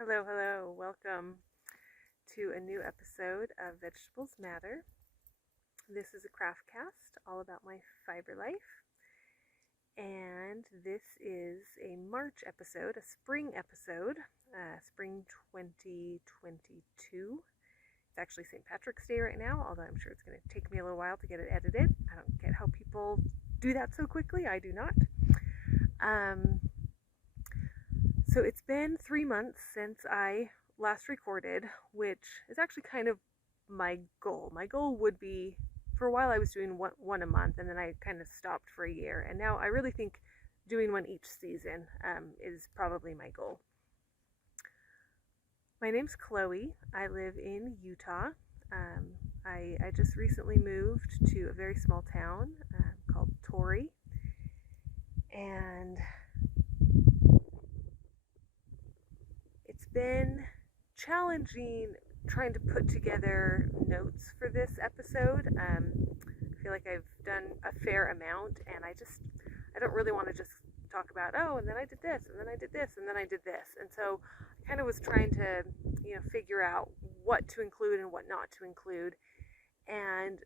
Hello, hello. Welcome to a new episode of Vegetables Matter. This is a craft cast all about my fiber life. And this is a March episode, a spring episode, spring 2022. It's actually St. Patrick's Day right now, although I'm sure it's going to take me a little while to get it edited. I don't get how people do that so quickly. I do not. So it's been 3 months since I last recorded, which is actually kind of my goal. My goal would be, for a while I was doing one a month, and then I kind of stopped for a year. And now I really think doing one each season is probably my goal. My name's Chloe. I live in Utah. I just recently moved to a very small town called Torrey. And it's been challenging trying to put together notes for this episode. I feel like I've done a fair amount, and I don't really want to just talk about, oh, and then I did this, and then I did this, and then I did this. And so I kind of was trying to, figure out what to include and what not to include. And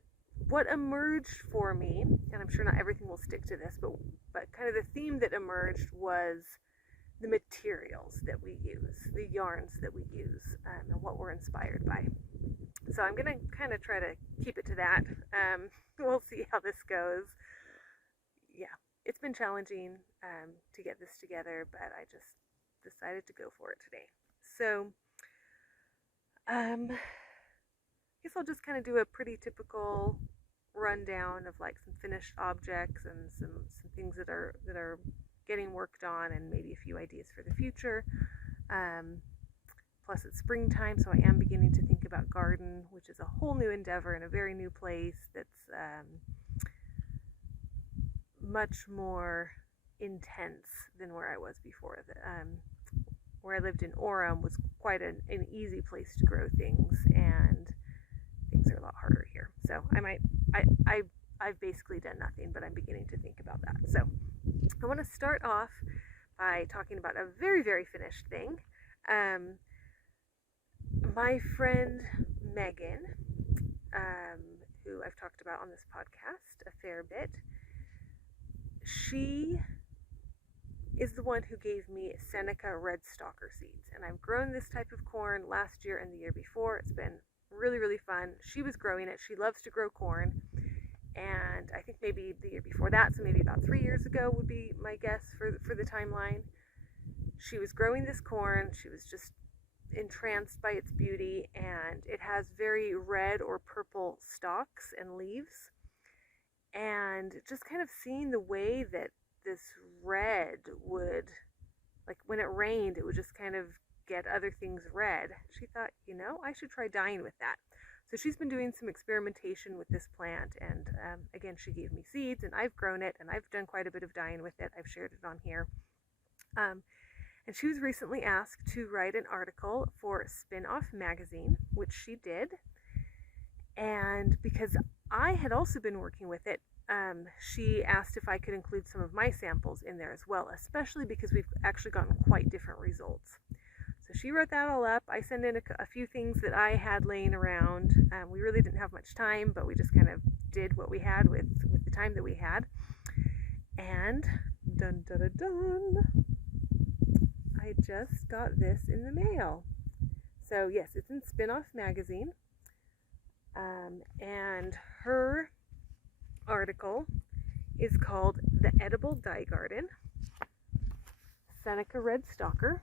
what emerged for me, and I'm sure not everything will stick to this, but kind of the theme that emerged was the materials that we use, the yarns that we use, and what we're inspired by. So I'm going to kind of try to keep it to that. We'll see how this goes. Yeah, it's been challenging to get this together, but I just decided to go for it today. So I guess I'll just kind of do a pretty typical rundown of like some finished objects and some things that are getting worked on, and maybe a few ideas for the future. Plus it's springtime, so I am beginning to think about garden, which is a whole new endeavor in a very new place that's much more intense than where I was before. Where I lived in Orem was quite an easy place to grow things, and things are a lot harder here. So I've basically done nothing, but I'm beginning to think about that. So I want to start off by talking about a very, very finished thing. My friend Megan, who I've talked about on this podcast a fair bit, she is the one who gave me Seneca red stalker seeds. And I've grown this type of corn last year and the year before. It's been really, really fun. She was growing it. She loves to grow corn. And I think maybe the year before that, so maybe about 3 years ago would be my guess for the timeline. She was growing this corn. She was just entranced by its beauty, and it has very red or purple stalks and leaves. And just kind of seeing the way that this red would, like when it rained, it would just kind of get other things red. She thought, I should try dyeing with that. So she's been doing some experimentation with this plant, and again, she gave me seeds, and I've grown it, and I've done quite a bit of dyeing with it. I've shared it on here. And she was recently asked to write an article for Spin-Off magazine, which she did. And because I had also been working with it, she asked if I could include some of my samples in there as well, especially because we've actually gotten quite different results. So she wrote that all up. I sent in a few things that I had laying around. We really didn't have much time, but we just kind of did what we had with the time that we had. And dun dun dun dun, I just got this in the mail. So yes, it's in Spin-Off magazine. And her article is called The Edible Dye Garden, Seneca Red Stalker.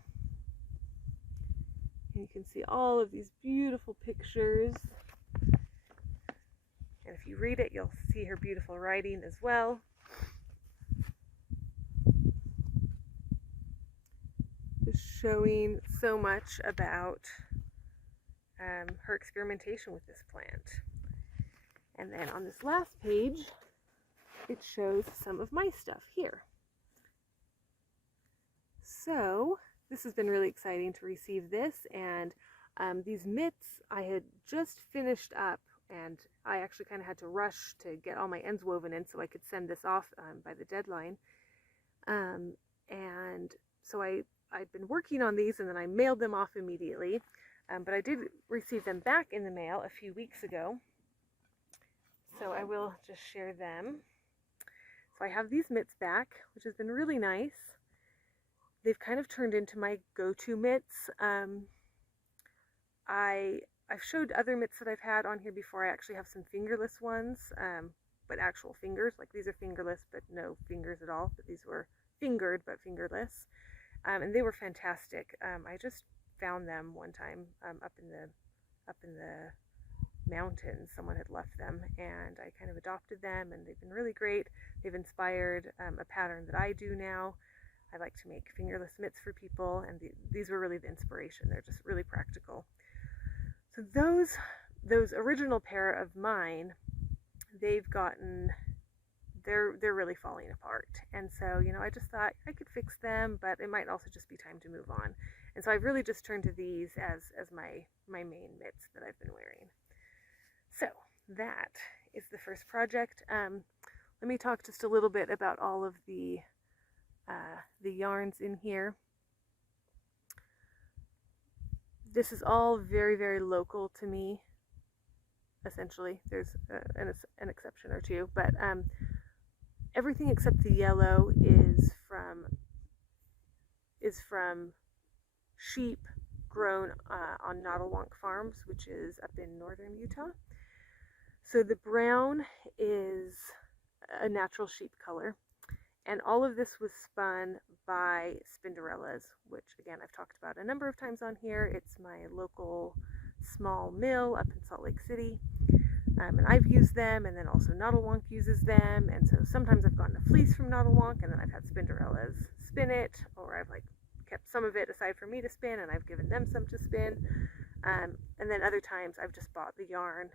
And you can see all of these beautiful pictures. And if you read it, you'll see her beautiful writing as well. Just showing so much about her experimentation with this plant. And then on this last page, it shows some of my stuff here. So this has been really exciting to receive this, and these mitts I had just finished up, and I actually kind of had to rush to get all my ends woven in so I could send this off by the deadline. And so I I'd been working on these and then I mailed them off immediately. But I did receive them back in the mail a few weeks ago. So I will just share them. So I have these mitts back, which has been really nice. They've kind of turned into my go-to mitts. I've showed other mitts that I've had on here before. I actually have some fingerless ones, but actual fingers. Like these are fingerless, but no fingers at all. But these were fingered, but fingerless. And they were fantastic. I just found them one time up in the mountains. Someone had left them, and I kind of adopted them, and they've been really great. They've inspired a pattern that I do now. I like to make fingerless mitts for people, and these were really the inspiration. They're just really practical. So those original pair of mine, they're really falling apart. And so, you know, I just thought I could fix them, but it might also just be time to move on. And so I've really just turned to these as my main mitts that I've been wearing. So that is the first project. Let me talk just a little bit about all of the yarns in here. This is all very, very local to me, essentially. There's an exception or two, but everything except the yellow is from sheep grown on Notlwonk Farms, which is up in northern Utah. So the brown is a natural sheep color. And all of this was spun by Spinderellas, which again I've talked about a number of times on here. It's my local small mill up in Salt Lake City. And I've used them, and then also Notlwonk uses them. And so sometimes I've gotten a fleece from Notlwonk, and then I've had Spinderellas spin it, or I've like kept some of it aside for me to spin, and I've given them some to spin. And then other times I've just bought the yarn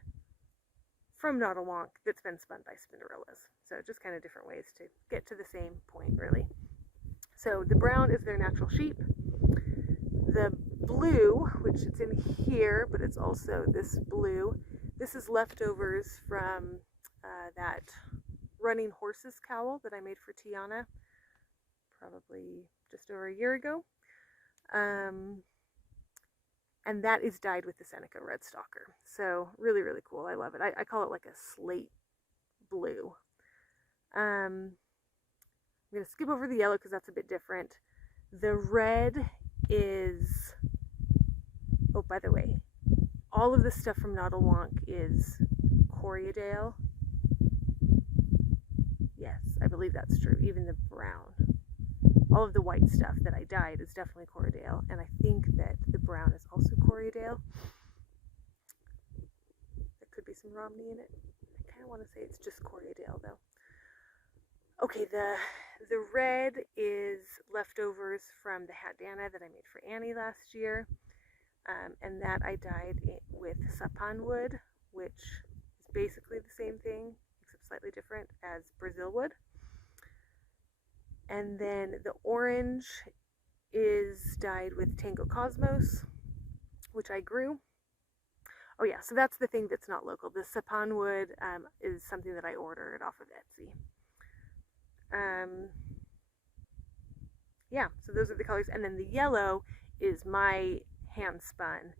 from Notlwonk that's been spun by Spinderellas. So just kind of different ways to get to the same point, really. So the brown is their natural sheep. The blue, which it's in here, but it's also this blue, this is leftovers from that running horses cowl that I made for Tiana probably just over a year ago. And that is dyed with the Seneca red stalker. So really, really cool. I love it. I call it like a slate blue. I'm going to skip over the yellow because that's a bit different. The red is, oh, by the way, all of the stuff from Notlwonk is Corriedale. Yes, I believe that's true. Even the brown. All of the white stuff that I dyed is definitely Corriedale, and I think that the brown is also Corriedale. There could be some Romney in it. I kind of want to say it's just Corriedale, though. Okay, the red is leftovers from the hat Dana that I made for Annie last year, and that I dyed it with sappan wood, which is basically the same thing, except slightly different, as Brazil wood. And then the orange is dyed with Tango Cosmos, which I grew. Oh yeah, so that's the thing that's not local. The sappan wood is something that I ordered off of Etsy. Yeah, so those are the colors. And then the yellow is my hand spun,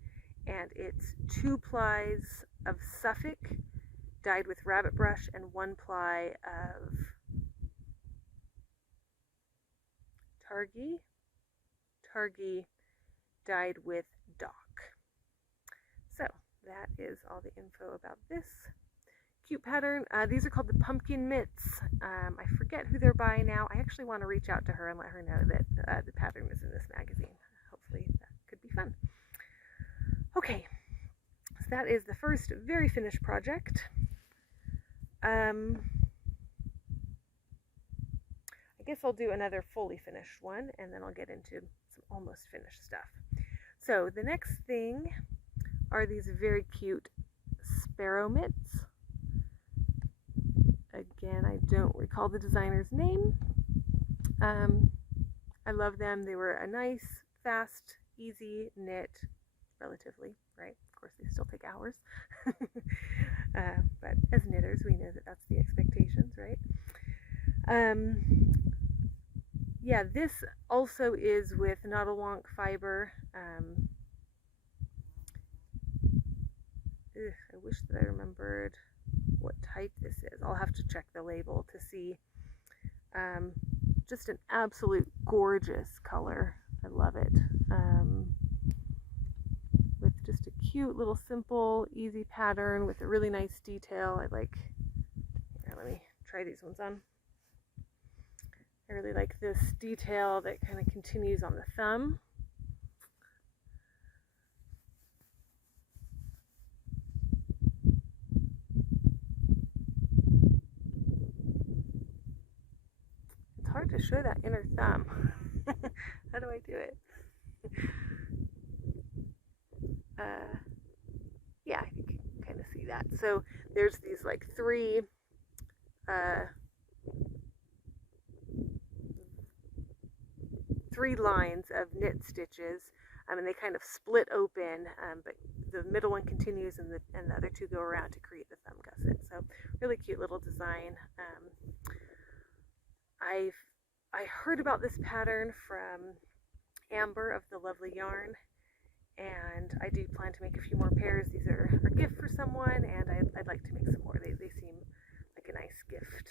and it's 2 plies of Suffolk dyed with rabbit brush and 1 ply of Targhee dyed with Dock. So that is all the info about this cute pattern. These are called the pumpkin mitts. I forget who they're by now. I actually want to reach out to her and let her know that the pattern is in this magazine. Hopefully that could be fun. Okay, so that is the first very finished project. I guess I'll do another fully finished one, and then I'll get into some almost finished stuff. So the next thing are these very cute Sparrow mitts. Again, I don't recall the designer's name. I love them. They were a nice, fast, easy knit, relatively, right? Of course, they still take hours. But as knitters, we know that that's the expectations, right? yeah, this also is with Notlwonk fiber. I wish that I remembered what type this is. I'll have to check the label to see. Just an absolute gorgeous color. I love it. With just a cute little simple easy pattern with a really nice detail. I like, here, let me try these ones on. I really like this detail that kind of continues on the thumb. It's hard to show that inner thumb. How do I do it? Yeah, you can kind of see that. So there's these like three lines of knit stitches, and they kind of split open, but the middle one continues and the other two go around to create the thumb gusset. So really cute little design. I heard about this pattern from Amber of the Lovely Yarn, and I do plan to make a few more pairs. These are a gift for someone, and I'd like to make some more. They seem like a nice gift.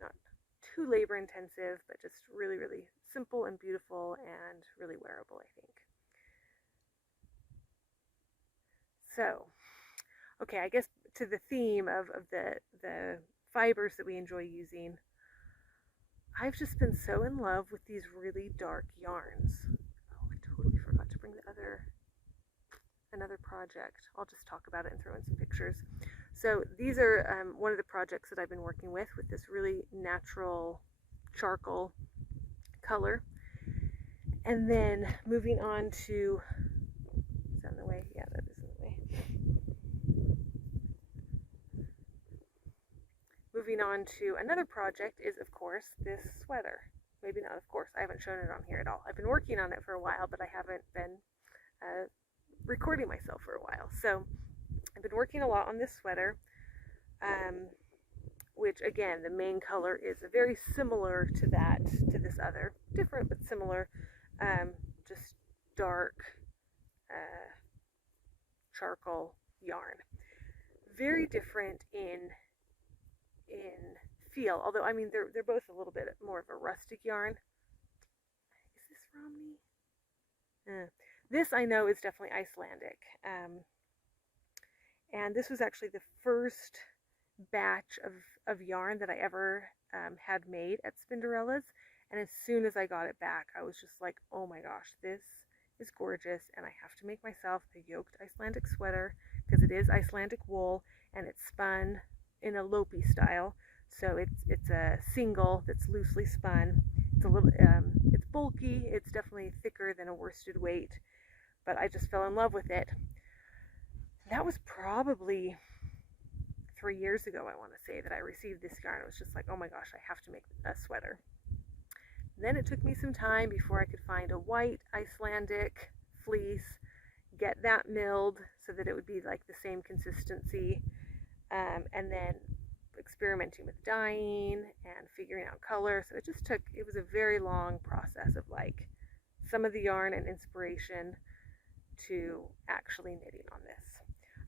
Not too labor intensive, but just really, really simple and beautiful and really wearable, I think. So, okay, I guess to the theme of the fibers that we enjoy using, I've just been so in love with these really dark yarns. Oh, I totally forgot to bring another project. I'll just talk about it and throw in some pictures. So these are one of the projects that I've been working with this really natural charcoal color. And then moving on to, is that in the way? Yeah, that is in the way. Moving on to another project is, of course, this sweater. Maybe not, of course. I haven't shown it on here at all. I've been working on it for a while, but I haven't been recording myself for a while. So I've been working a lot on this sweater, which again, the main color is very similar to this other, different but similar, just dark charcoal yarn. Very different in feel, although I mean they're both a little bit more of a rustic yarn. Is this Romney? This I know is definitely Icelandic, and this was actually the first batch of yarn that I ever had made at Spinderella's, and as soon as I got it back, I was just like, oh my gosh, this is gorgeous, and I have to make myself a yoked Icelandic sweater because it is Icelandic wool and it's spun in a lopi style. So it's a single that's loosely spun. It's a little it's bulky. It's definitely thicker than a worsted weight, but I just fell in love with it. That was probably 3 years ago, I want to say, that I received this yarn. It was just like, oh my gosh, I have to make a sweater. And then it took me some time before I could find a white Icelandic fleece, get that milled so that it would be like the same consistency, and then experimenting with dyeing and figuring out color. So it was a very long process of like some of the yarn and inspiration to actually knitting on this.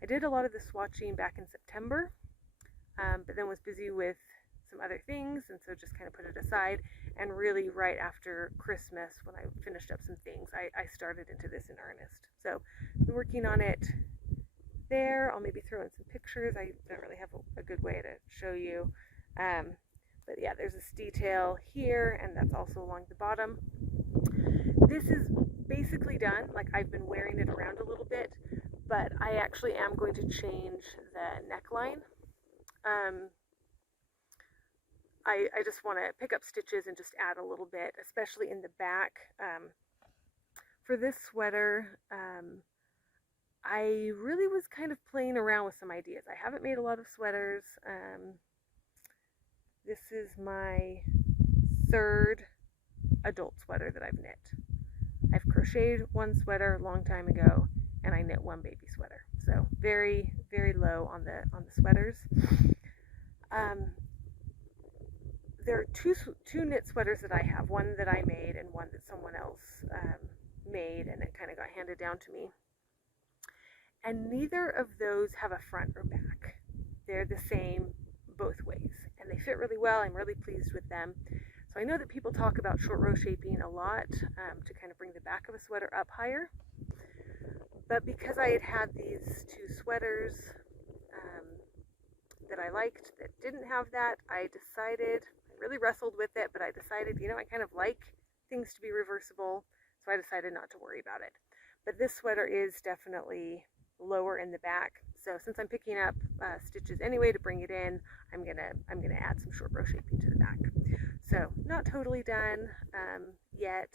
I did a lot of the swatching back in September, but then was busy with some other things, and so just kind of put it aside. And really right after Christmas, when I finished up some things, I started into this in earnest. So I've been working on it there. I'll maybe throw in some pictures. I don't really have a good way to show you. But yeah, there's this detail here, and that's also along the bottom. This is basically done. Like, I've been wearing it around a little bit, but I actually am going to change the neckline. I just want to pick up stitches and just add a little bit, especially in the back. For this sweater, I really was kind of playing around with some ideas. I haven't made a lot of sweaters. This is my third adult sweater that I've knit. I've crocheted one sweater a long time ago, and I knit one baby sweater. So very, very low on the sweaters. there are two knit sweaters that I have, one that I made and one that someone else made, and it kind of got handed down to me. And neither of those have a front or back. They're the same both ways, and they fit really well. I'm really pleased with them. So I know that people talk about short row shaping a lot to kind of bring the back of a sweater up higher. But because I had these two sweaters that I liked that didn't have that, I really wrestled with it, but I decided, I kind of like things to be reversible, so I decided not to worry about it. But this sweater is definitely lower in the back, so since I'm picking up stitches anyway to bring it in, I'm gonna add some short row shaping to the back. So not totally done yet,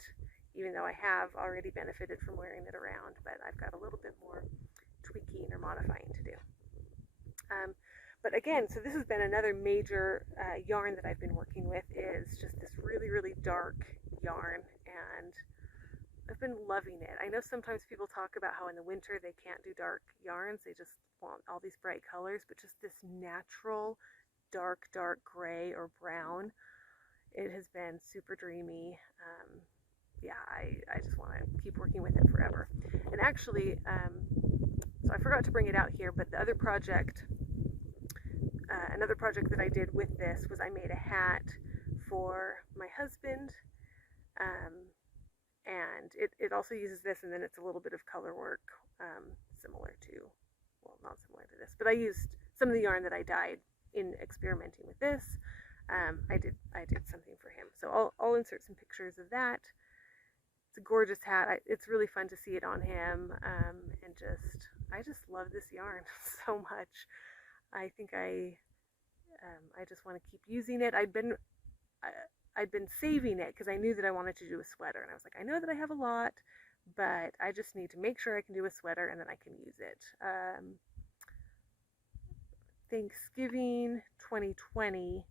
even though I have already benefited from wearing it around, but I've got a little bit more tweaking or modifying to do. But again, so this has been another major yarn that I've been working with, is just this really, really dark yarn, and I've been loving it. I know sometimes people talk about how in the winter they can't do dark yarns, they just want all these bright colors, but just this natural dark gray or brown, it has been super dreamy. Yeah, I just want to keep working with it forever. And actually, so I forgot to bring it out here, but the other project, another project that I did with this was I made a hat for my husband, and it also uses this, and then it's a little bit of color work, similar to, well, not similar to this, but I used some of the yarn that I dyed in experimenting with this. I did something for him, so I'll insert some pictures of that. It's a gorgeous hat. It's really fun to see it on him, and I just love this yarn so much. I think I just want to keep using it. I'd been saving it because I knew that I wanted to do a sweater, and I was like, I know that I have a lot, but I just need to make sure I can do a sweater, and then I can use it. Thanksgiving 2020,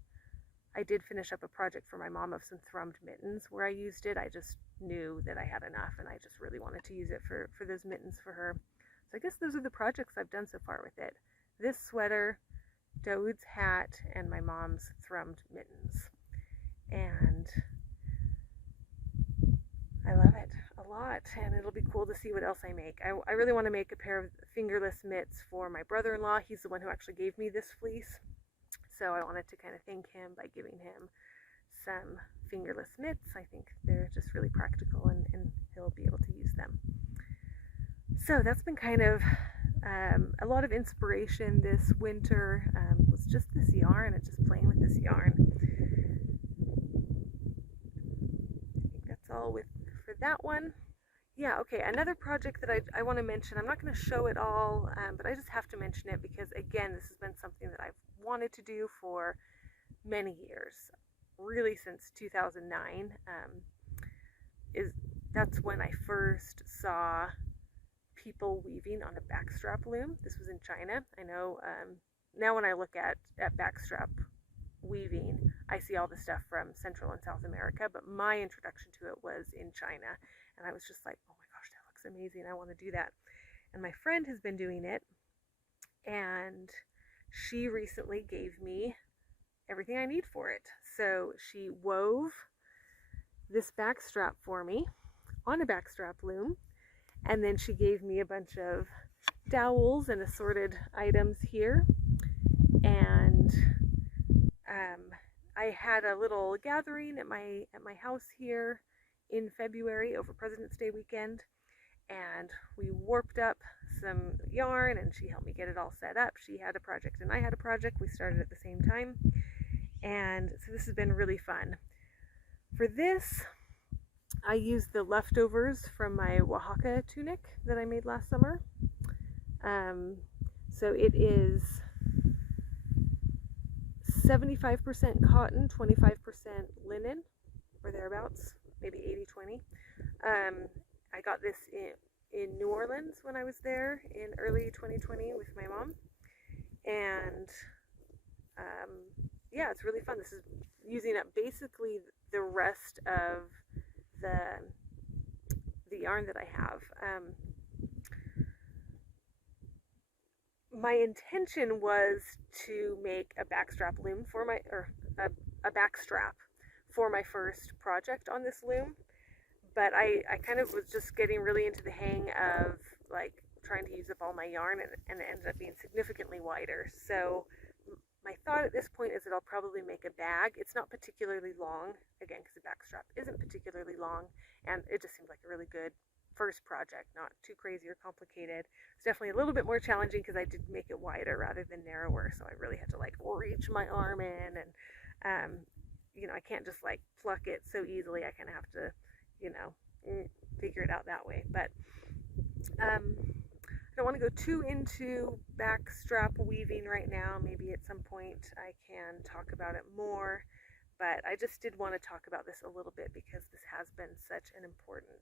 I did finish up a project for my mom of some thrummed mittens where I used it. I just knew that I had enough, and I just really wanted to use it for those mittens for her. So I guess those are the projects I've done so far with it. This sweater, Dawood's hat, and my mom's thrummed mittens. And I love it a lot, and it'll be cool to see what else I make. I really want to make a pair of fingerless mitts for my brother-in-law. He's the one who actually gave me this fleece. So I wanted to kind of thank him by giving him some fingerless mitts. I think they're just really practical, and he'll be able to use them. So that's been kind of a lot of inspiration this winter, was just this yarn and just playing with this yarn. I think that's all for that one. Yeah, okay, another project that I want to mention, I'm not going to show it all, but I just have to mention it because, again, this has been something that I've wanted to do for many years, really since 2009. That's when I first saw people weaving on a backstrap loom. This was in China. I know now when I look at backstrap weaving, I see all the stuff from Central and South America, but my introduction to it was in China, and I was just like, oh my gosh, that looks amazing, I want to do that. And my friend has been doing it, and she recently gave me everything I need for it. So she wove this backstrap for me on a backstrap loom, and then she gave me a bunch of dowels and assorted items here. And I had a little gathering at my house here in February over President's Day weekend, and we warped up some yarn, and she helped me get it all set up. She had a project and I had a project. We started at the same time, and so this has been really fun. For this, I used the leftovers from my Oaxaca tunic that I made last summer. So it is 75% cotton, 25% linen, or thereabouts, maybe 80-20. I got this in New Orleans when I was there in early 2020 with my mom, and yeah, it's really fun. This is using up basically the rest of the yarn that I have. My intention was to make a backstrap loom for my, or a backstrap for my first project on this loom, but I kind of was just getting really into the hang of like trying to use up all my yarn, and it ended up being significantly wider. So my thought at this point is that I'll probably make a bag. It's not particularly long, again, because the backstrap isn't particularly long, and it just seemed like a really good first project, not too crazy or complicated. It's definitely a little bit more challenging because I did make it wider rather than narrower, so I really had to like reach my arm in, and you know, I can't just like pluck it so easily. I kind of have to, you know, figure it out that way. But I don't want to go too into backstrap weaving right now. Maybe at some point I can talk about it more, but I just did want to talk about this a little bit because this has been such an important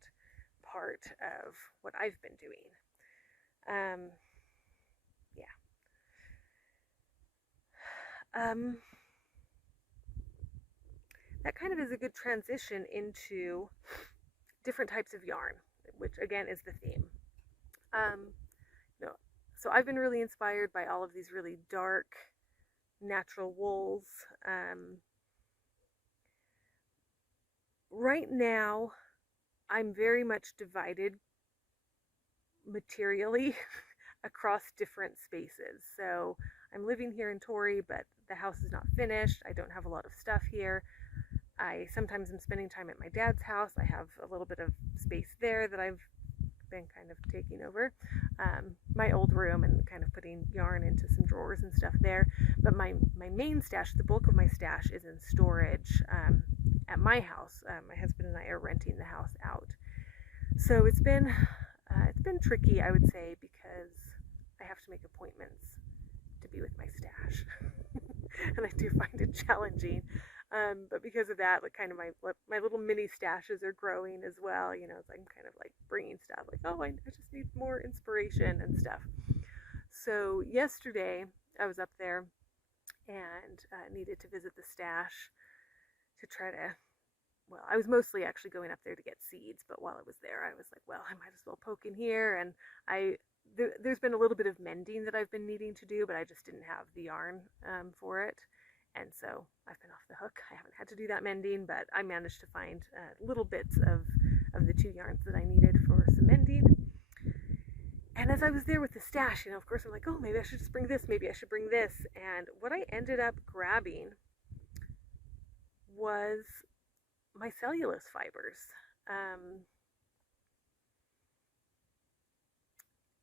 part of what I've been doing. Yeah. That kind of is a good transition into different types of yarn, which again is the theme. No, so I've been really inspired by all of these really dark natural wools. Right now, I'm very much divided materially across different spaces. So I'm living here in Torrey, but the house is not finished. I don't have a lot of stuff here. I sometimes am spending time at my dad's house. I have a little bit of space there that I've been kind of taking over, my old room, and kind of putting yarn into some drawers and stuff there. But my main stash, the bulk of my stash, is in storage at my house. My husband and I are renting the house out. So it's been tricky, I would say, because I have to make appointments to be with my stash. And I do find it challenging. But because of that, like kind of my little mini stashes are growing as well. You know, so I'm kind of like bringing stuff like, oh, I just need more inspiration and stuff. So yesterday I was up there and needed to visit the stash to try to, well, I was mostly actually going up there to get seeds, but while I was there, I was like, well, I might as well poke in here. And there's been a little bit of mending that I've been needing to do, but I just didn't have the yarn for it. And so I've been off the hook. I haven't had to do that mending, but I managed to find little bits of the 2 yarns that I needed for some mending. And as I was there with the stash, you know, of course I'm like, oh, maybe I should just bring this, maybe I should bring this. And what I ended up grabbing was my cellulose fibers.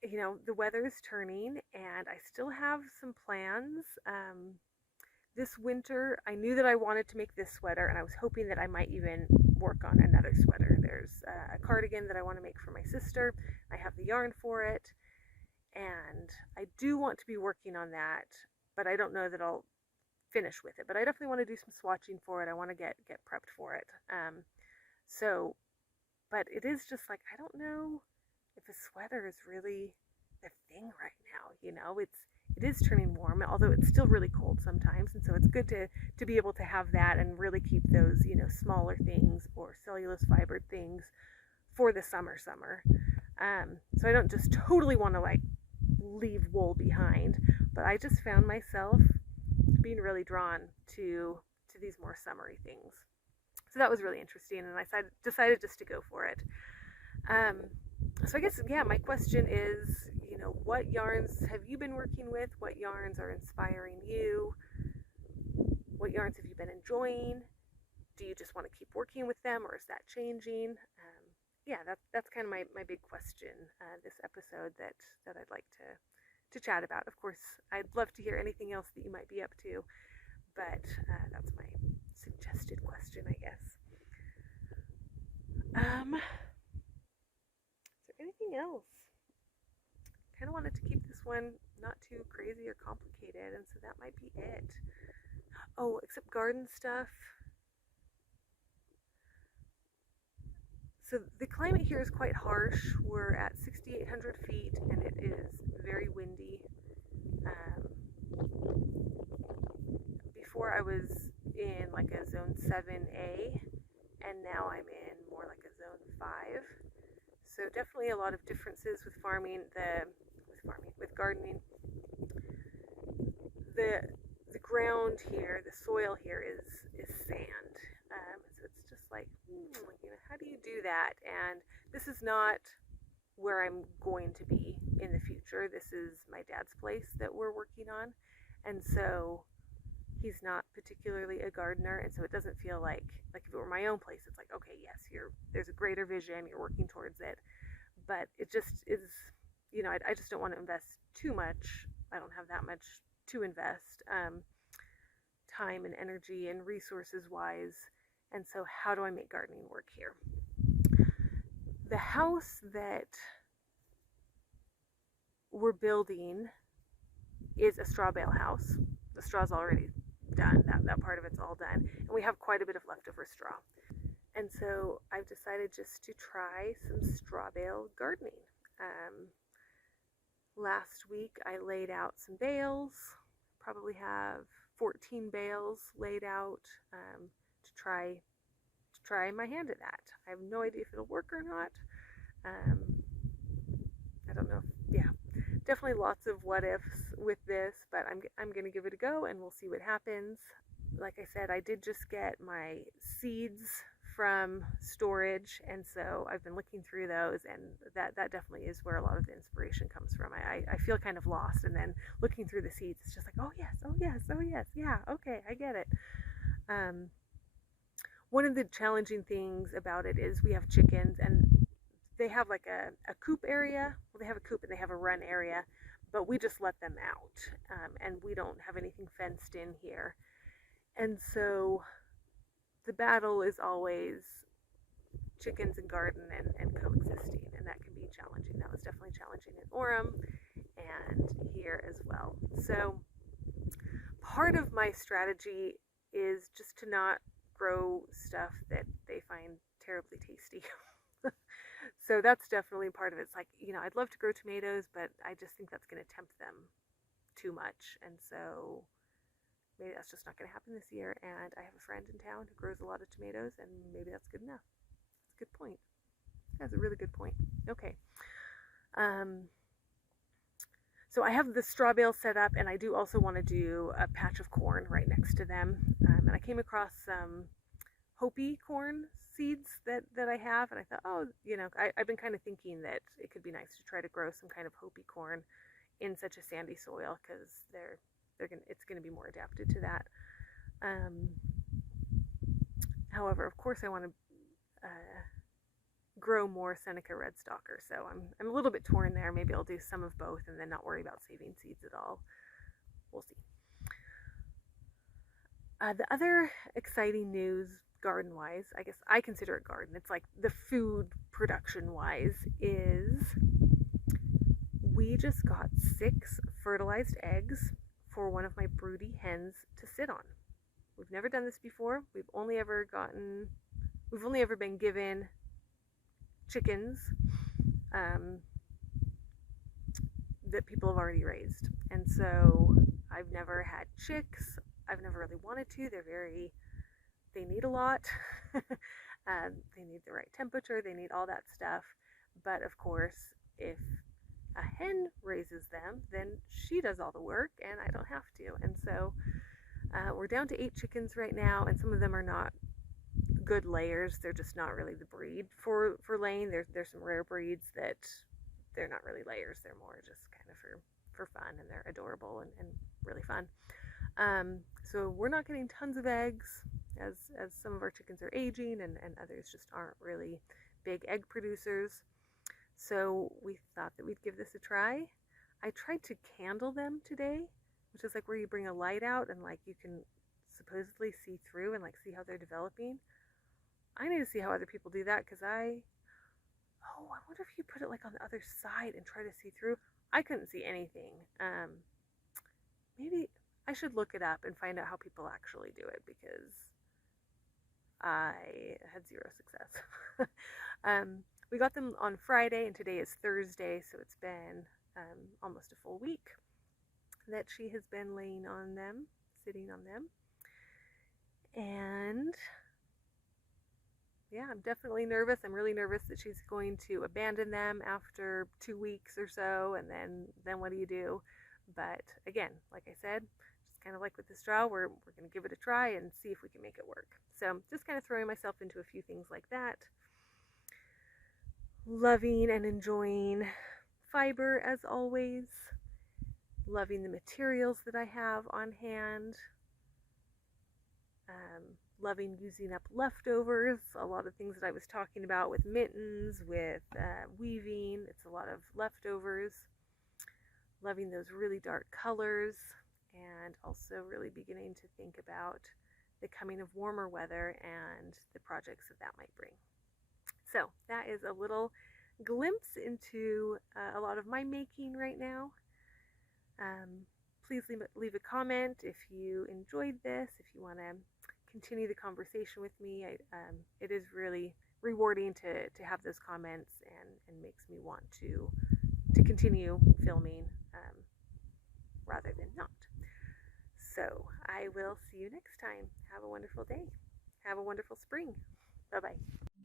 You know, the weather is turning and I still have some plans. This winter, I knew that I wanted to make this sweater, and I was hoping that I might even work on another sweater. There's a cardigan that I want to make for my sister. I have the yarn for it, and I do want to be working on that, but I don't know that I'll finish with it. But I definitely want to do some swatching for it. I want to get prepped for it. But it is just like, I don't know if a sweater is really the thing right now. You know, it is turning warm, although it's still really cold sometimes, and so it's good to be able to have that and really keep those, you know, smaller things or cellulose fibered things for the summer. So I don't just totally want to like leave wool behind, but I just found myself being really drawn to these more summery things. So that was really interesting, and I decided just to go for it. So I guess, yeah, my question is, you know, what yarns have you been working with? What yarns are inspiring you? What yarns have you been enjoying? Do you just want to keep working with them, or is that changing? Yeah, that's kind of my big question this episode that I'd like to chat about. Of course, I'd love to hear anything else that you might be up to, but that's my suggested question, I guess. Is there anything else? Kind of wanted to keep this one not too crazy or complicated, and so that might be it. Oh, except garden stuff. So the climate here is quite harsh. We're at 6,800 feet, and it is very windy. Before I was in like a zone 7A, and now I'm in more like a zone 5. So definitely a lot of differences with gardening. The ground here, the soil here is sand. So it's just like, how do you do that? And this is not where I'm going to be in the future. This is my dad's place that we're working on. And so he's not particularly a gardener. And so it doesn't feel like if it were my own place, it's like, okay, yes, there's a greater vision, you're working towards it. But it just is, I just don't want to invest too much. I don't have that much to invest, time and energy and resources wise. And so how do I make gardening work here? The house that we're building is a straw bale house. The straw's already done. That part of it's all done. And we have quite a bit of leftover straw. And so I've decided just to try some straw bale gardening. Last week I laid out some bales. Probably have 14 bales laid out to try my hand at that. I have no idea if it'll work or not. I don't know. Yeah, definitely lots of what ifs with this, but I'm gonna give it a go and we'll see what happens. Like I said, I did just get my seeds from storage, and so I've been looking through those, and that definitely is where a lot of the inspiration comes from. I feel kind of lost, and then looking through the seeds, it's just like, oh yes, oh yes, oh yes, yeah, okay, I get it. One of the challenging things about it is we have chickens, and they have like a coop area. Well, they have a coop and they have a run area, but we just let them out, and we don't have anything fenced in here. And so the battle is always chickens and garden and coexisting, and that can be challenging. That was definitely challenging in Orem and here as well. So part of my strategy is just to not grow stuff that they find terribly tasty. So that's definitely part of it. It's like, I'd love to grow tomatoes, but I just think that's going to tempt them too much. And so maybe that's just not going to happen this year. And I have a friend in town who grows a lot of tomatoes, and maybe that's good enough. That's a good point. That's a really good point. Okay. So I have the straw bale set up, and I do also want to do a patch of corn right next to them. And I came across some Hopi corn seeds that I have, and I thought, I've been kind of thinking that it could be nice to try to grow some kind of Hopi corn in such a sandy soil, because it's gonna be more adapted to that. However, of course, I want to grow more Seneca red stalker, so I'm a little bit torn there. Maybe I'll do some of both and then not worry about saving seeds at all. We'll see. The other exciting news, garden-wise, I guess I consider it garden, it's like the food production-wise, is we just got 6 fertilized eggs for one of my broody hens to sit on. We've never done this before. We've only ever been given chickens that people have already raised. And so I've never had chicks. I've never really wanted to. They need a lot. They need the right temperature. They need all that stuff. But of course, if a hen raises them, then she does all the work and I don't have to. And so we're down to 8 chickens right now, and some of them are not good layers. They're just not really the breed for laying. There's some rare breeds that they're not really layers. They're more just kind of for fun, and they're adorable and really fun. So we're not getting tons of eggs as some of our chickens are aging, and others just aren't really big egg producers. So we thought that we'd give this a try. I tried to candle them today, which is like where you bring a light out and like you can supposedly see through and like see how they're developing. I need to see how other people do that, because I wonder if you put it like on the other side and try to see through. I couldn't see anything. Maybe I should look it up and find out how people actually do it, because I had 0 success. We got them on Friday, and today is Thursday, so it's been almost a full week that she has been laying on them, sitting on them. And yeah, I'm definitely nervous. I'm really nervous that she's going to abandon them after 2 weeks or so, and then what do you do? But again, like I said, just kind of like with the straw, we're going to give it a try and see if we can make it work. So just kind of throwing myself into a few things like that. Loving and enjoying fiber as always. Loving the materials that I have on hand. Loving using up leftovers. A lot of things that I was talking about with mittens, with weaving. It's a lot of leftovers. Loving those really dark colors, and also really beginning to think about the coming of warmer weather and the projects that might bring. So that is a little glimpse into a lot of my making right now. Please leave a comment if you enjoyed this, if you want to continue the conversation with me. It is really rewarding to have those comments, and makes me want to continue filming rather than not. So I will see you next time. Have a wonderful day. Have a wonderful spring. Bye-bye.